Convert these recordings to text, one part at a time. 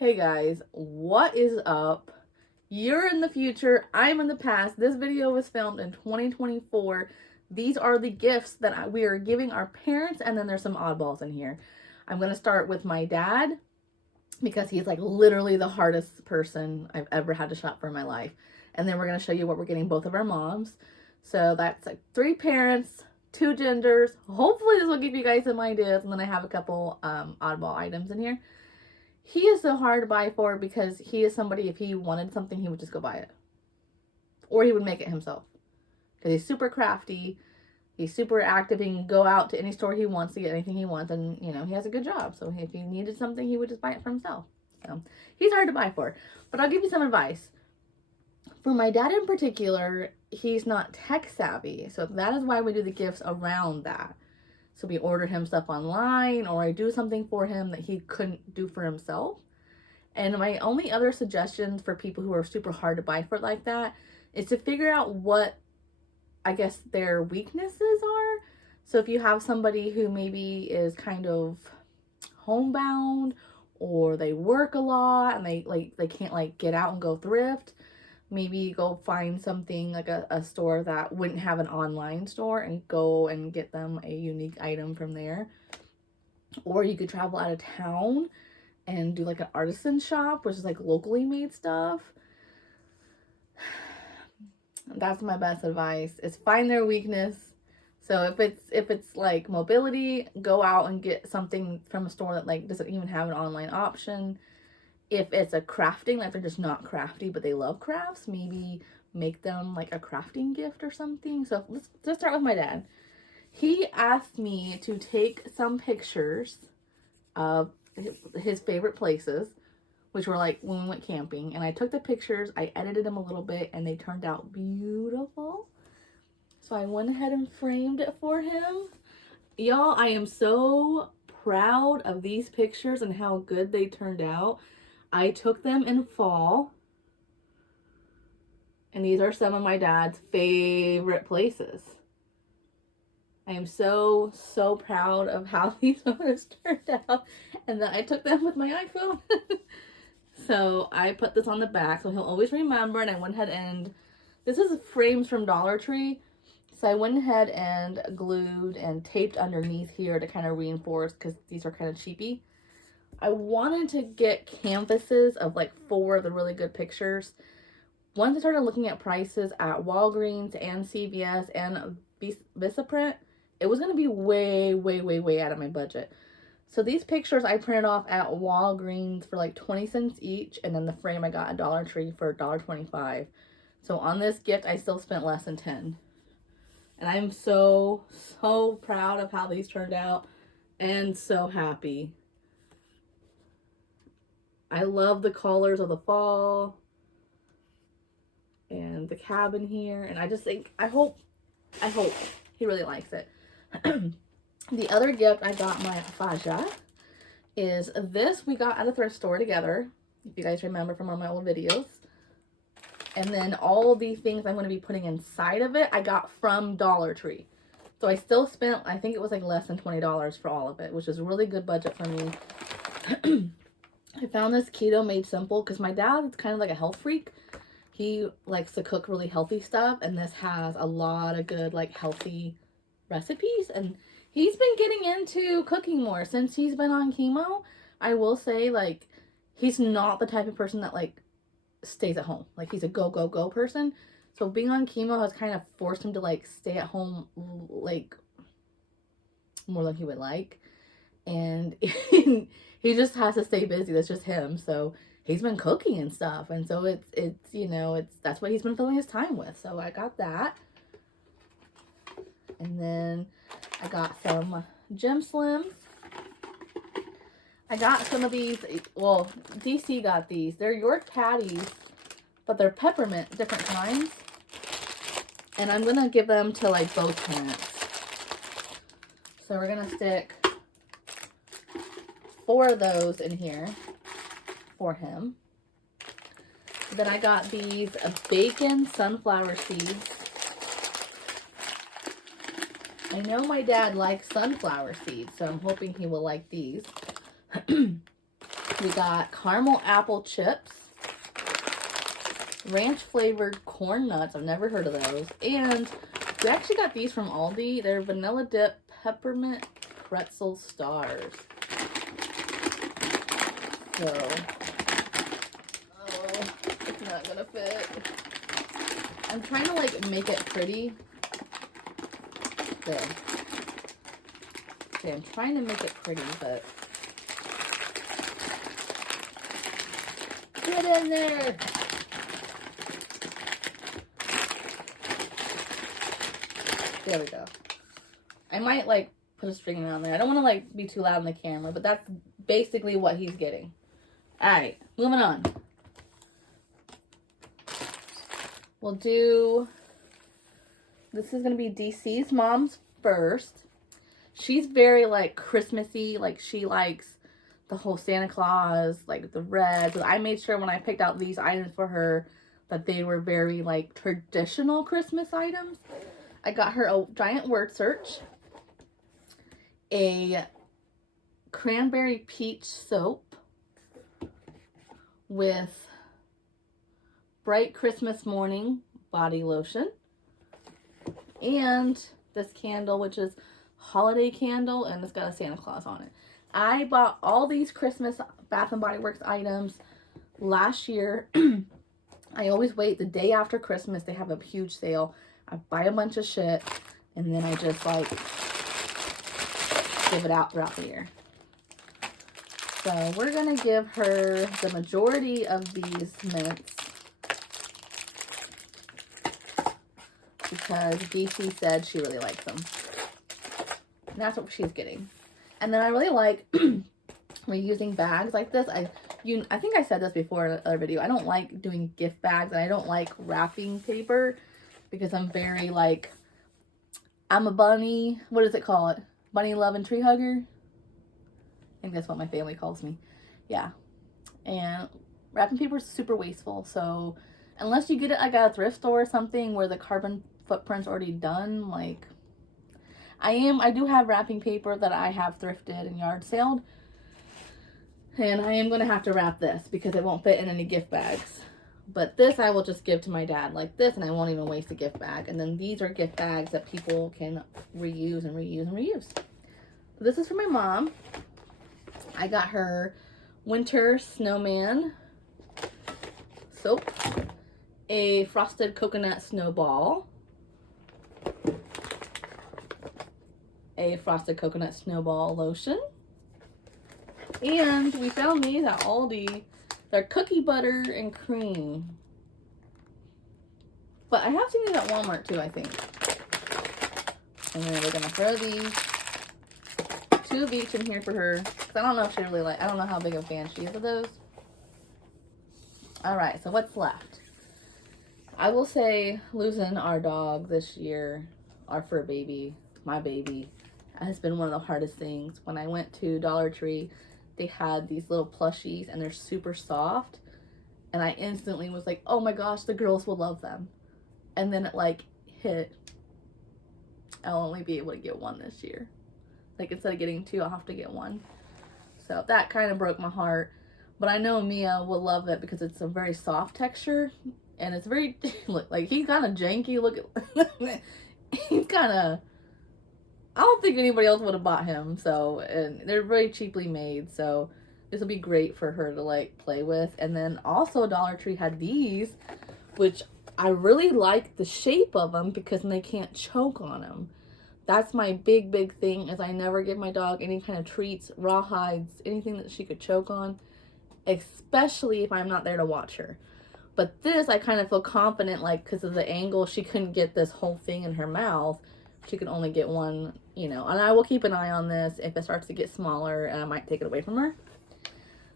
Hey guys, what is up? You're in the future, I'm in the past. This video was filmed in 2024. These are the gifts that we are giving our parents, and then there's some oddballs in here. I'm going to start with my dad because he's like literally the hardest person I've ever had to shop for in my life. And then we're going to show you what we're getting both of our moms. So that's like 3 parents, 2 genders. Hopefully this will give you guys some ideas, and then I have a couple oddball items in here. He is so hard to buy for because he is somebody, if he wanted something, he would just go buy it. Or he would make it himself. Because he's super crafty. He's super active. He can go out to any store he wants to get anything he wants. And, you know, he has a good job. So if he needed something, he would just buy it for himself. So he's hard to buy for. But I'll give you some advice. For my dad in particular, he's not tech savvy. So that is why we do the gifts around that. So we order him stuff online, or I do something for him that he couldn't do for himself. And my only other suggestions for people who are super hard to buy for like that is to figure out what, I guess, their weaknesses are. So if you have somebody who maybe is kind of homebound, or they work a lot and they can't like get out and go thrift, maybe go find something like a store that wouldn't have an online store and go and get them a unique item from there. Or you could travel out of town and do like an artisan shop, which is like locally made stuff. That's my best advice, is find their weakness. So if it's like mobility, go out and get something from a store that like doesn't even have an online option. If it's a crafting, like they're just not crafty but they love crafts, maybe make them like a crafting gift or something. So let's start with my dad. He asked me to take some pictures of his favorite places, which were like when we went camping, and I took the pictures, I edited them a little bit, and they turned out beautiful. So I went ahead and framed it for him. Y'all, I am so proud of these pictures and how good they turned out. I took them in fall, and these are some of my dad's favorite places. I am so proud of how these photos turned out, and that I took them with my iPhone. So I put this on the back so he'll always remember, and I went ahead and, this is frames from Dollar Tree, so I went ahead and glued and taped underneath here to kind of reinforce, because these are kind of cheapy. I wanted to get canvases of like 4 of the really good pictures. Once I started looking at prices at Walgreens and CVS and Vistaprint, it was going to be way out of my budget. So these pictures I printed off at Walgreens for like 20 cents each, and then the frame I got at Dollar Tree for $1.25. So on this gift, I still spent less than 10. And I'm so proud of how these turned out, and so happy. I love the colors of the fall and the cabin here, and I just think, I hope he really likes it. The other gift I got my Faja is this. We got at a thrift store together, if you guys remember from one of my old videos. And then all the things I'm going to be putting inside of it, I got from Dollar Tree. So I still spent, I think it was like less than $20 for all of it, which is a really good budget for me. I found this Keto Made Simple because my dad is kind of like a health freak. He likes to cook really healthy stuff, and this has a lot of good like healthy recipes, and he's been getting into cooking more since he's been on chemo. I will say, like, he's not the type of person that like stays at home. Like, he's a go person. So being on chemo has kind of forced him to like stay at home like more than he would like, and he just has to stay busy. That's just him. So he's been cooking and stuff, and so it's you know, that's what he's been filling his time with. So I got that. And then I got some Gem Slims. I got some of these, well, DC got these. They're York patties, but they're peppermint, different kinds. And I'm going to give them to like both parents. So we're going to stick 4 of those in here for him. Then I got these bacon sunflower seeds. I know my dad likes sunflower seeds, so I'm hoping he will like these. We got caramel apple chips, ranch flavored corn nuts. I've never heard of those. And we actually got these from Aldi. They're vanilla dip peppermint pretzel stars. So, oh, it's not gonna fit. I'm trying to like make it pretty. There. Okay, I'm trying to make it pretty, but get in there. There we go. I might like put a string around there. I don't want to like be too loud in the camera, but that's basically what he's getting. All right, moving on. We'll do, this is going to be DC's mom's first. She's very like Christmassy, like she likes the whole Santa Claus, like the red. So I made sure when I picked out these items for her that they were very like traditional Christmas items. I got her a giant word search, a cranberry peach soap with bright Christmas morning body lotion, and this candle, which is holiday candle, and it's got a Santa Claus on it. I bought all these Christmas Bath and Body Works items last year. I always wait the day after Christmas. They have a huge sale. I buy a bunch of shit, and then I just like give it out throughout the year. So we're gonna give her the majority of these mints because DC said she really likes them. And that's what she's getting. And then I really like reusing bags like this. I think I said this before in another video. I don't like doing gift bags, and I don't like wrapping paper because I'm very like, I'm a bunny. What does it call it? Bunny love and tree hugger. I think that's what my family calls me. Yeah. And wrapping paper is super wasteful. So unless you get it like at a thrift store or something where the carbon footprint's already done, like I do have wrapping paper that I have thrifted and yard saled. And I am going to have to wrap this because it won't fit in any gift bags. But this I will just give to my dad like this, and I won't even waste a gift bag. And then these are gift bags that people can reuse and reuse and reuse. So this is for my mom. I got her winter snowman soap, a frosted coconut snowball, a frosted coconut snowball lotion, and we found these at Aldi. They're cookie butter and cream. But I have seen these at Walmart too, I think. And then we're gonna throw these, 2 of each in here for her. Cause I don't know if she really I don't know how big of a fan she is of those. Alright, so what's left? I will say losing our dog this year, our fur baby, my baby, has been one of the hardest things. When I went to Dollar Tree, they had these little plushies and they're super soft. And I instantly was like, oh my gosh, the girls will love them. And then it like hit, I'll only be able to get 1 this year. Like instead of getting 2, I'll have to get 1. So that kind of broke my heart. But I know Mia will love it because it's a very soft texture. And it's very, like he's kind of janky looking. He's kind of, I don't think anybody else would have bought him. So, and they're very cheaply made. So this will be great for her to like play with. And then also Dollar Tree had these, which I really like the shape of them because then they can't choke on them. That's my big thing, is I never give my dog any kind of treats, rawhides, anything that she could choke on, especially if I'm not there to watch her. But this, I kind of feel confident, like, because of the angle, she couldn't get this whole thing in her mouth. She could only get 1, you know. And I will keep an eye on this. If it starts to get smaller, and I might take it away from her.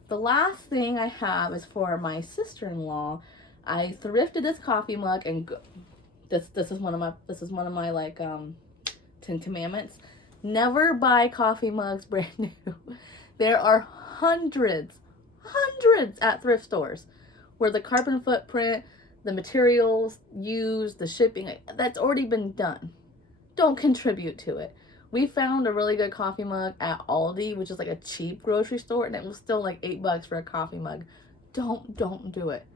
The last thing I have is for my sister-in-law. I thrifted this coffee mug, and this is one of my like 10 commandments. Never buy coffee mugs brand new. There are hundreds at thrift stores where the carbon footprint, the materials used, the shipping, that's already been done. Don't contribute to it. We found a really good coffee mug at Aldi, which is like a cheap grocery store, and it was still like $8 for a coffee mug. Don't do it.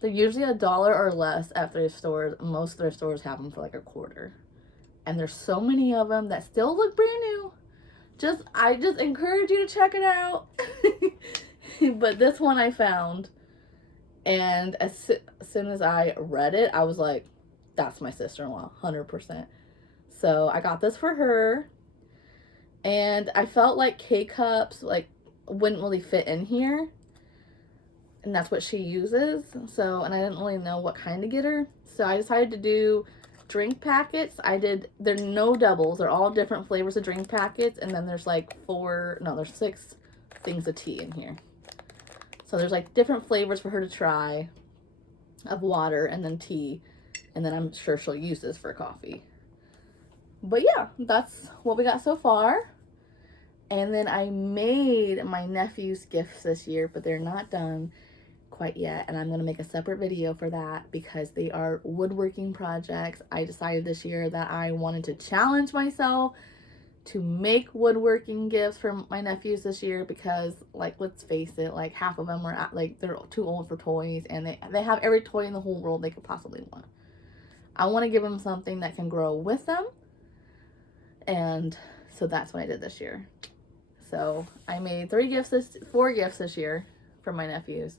They're usually $1 or less at thrift stores. Most thrift stores have them for like $1. And there's so many of them that still look brand new. I just encourage you to check it out. But this one I found, and as soon as I read it, I was like, that's my sister-in-law, 100%. So I got this for her, and I felt like K-cups like wouldn't really fit in here, and that's what she uses. So, and I didn't really know what kind to get her, so I decided to do drink packets. They're no doubles, they're all different flavors of drink packets, and then there's like there's 6 things of tea in here. So there's like different flavors for her to try of water and then tea, and then I'm sure she'll use this for coffee. But yeah, that's what we got so far. And then I made my nephew's gifts this year, but they're not done quite yet, and I'm going to make a separate video for that because they are woodworking projects. I decided this year that I wanted to challenge myself to make woodworking gifts for my nephews this year because, like, let's face it, like half of them are they're too old for toys, and they have every toy in the whole world they could possibly want. I want to give them something that can grow with them, and so that's what I did this year. So I made 4 gifts this year for my nephews,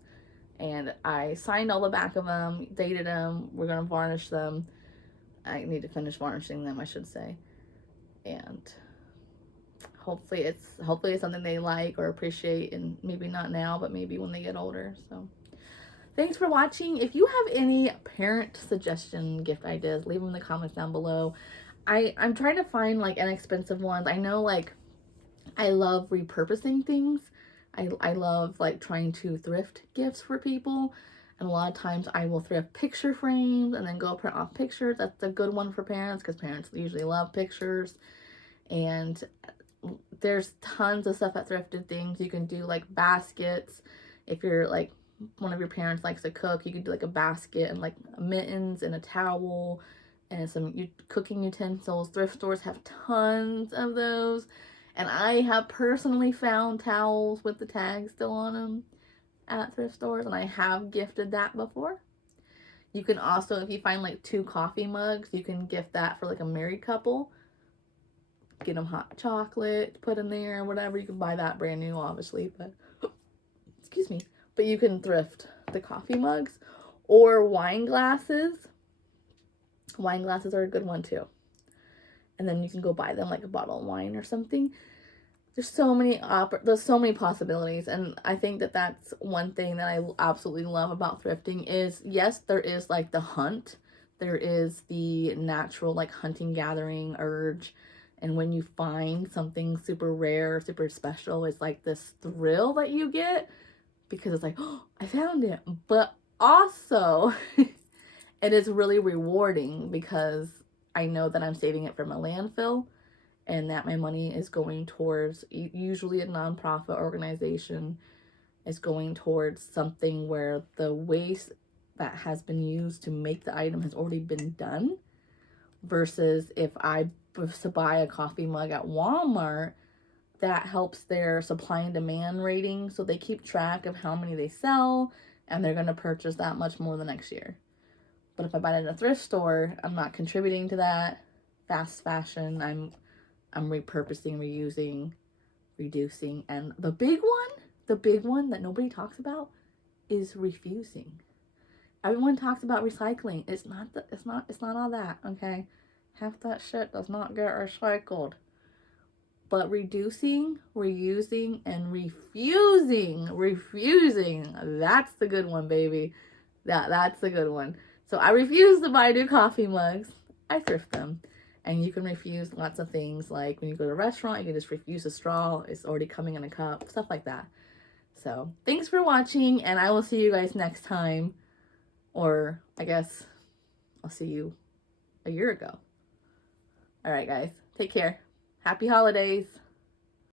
and I signed all the back of them, dated them. We're gonna varnish them. I need to finish varnishing them, I should say, and hopefully it's something they like or appreciate, and maybe not now, but maybe when they get older. So thanks for watching. If you have any parent suggestion gift ideas, leave them in the comments down below. I'm trying to find like inexpensive ones. I know, like, I love repurposing things. I love like trying to thrift gifts for people, and a lot of times I will thrift picture frames and then go print off pictures. That's a good one for parents because parents usually love pictures. And there's tons of stuff at Thrifted Things. You can do like baskets. If you're like one of your parents likes to cook, you could do like a basket and like mittens and a towel and some cooking utensils. Thrift stores have tons of those. And I have personally found towels with the tags still on them at thrift stores, and I have gifted that before. You can also, if you find like 2 coffee mugs, you can gift that for like a married couple. Get them hot chocolate, put in there, whatever. You can buy that brand new, obviously, but excuse me. But you can thrift the coffee mugs or wine glasses. Wine glasses are a good one too. And then you can go buy them like a bottle of wine or something. There's so many possibilities, and I think that that's one thing that I absolutely love about thrifting is, yes, there is like the hunt. There is the natural like hunting gathering urge, and when you find something super rare, super special, it's like this thrill that you get because it's like, oh, I found it. But also it is really rewarding because I know that I'm saving it from a landfill and that my money is going towards usually a nonprofit organization, is going towards something where the waste that has been used to make the item has already been done, versus if I was to buy a coffee mug at Walmart, that helps their supply and demand rating, so they keep track of how many they sell and they're going to purchase that much more the next year. But if I buy it in a thrift store, I'm not contributing to that fast fashion. I'm repurposing, reusing, reducing, and the big one that nobody talks about is refusing. Everyone talks about recycling. It's not all that, okay? Half that shit does not get recycled. But reducing, reusing, and refusing, that's the good one, baby. That's the good one. So I refuse to buy new coffee mugs. I thrift them. And you can refuse lots of things, like when you go to a restaurant, you can just refuse a straw. It's already coming in a cup, stuff like that. So thanks for watching, and I will see you guys next time. Or I guess I'll see you a year ago. All right, guys. Take care. Happy holidays.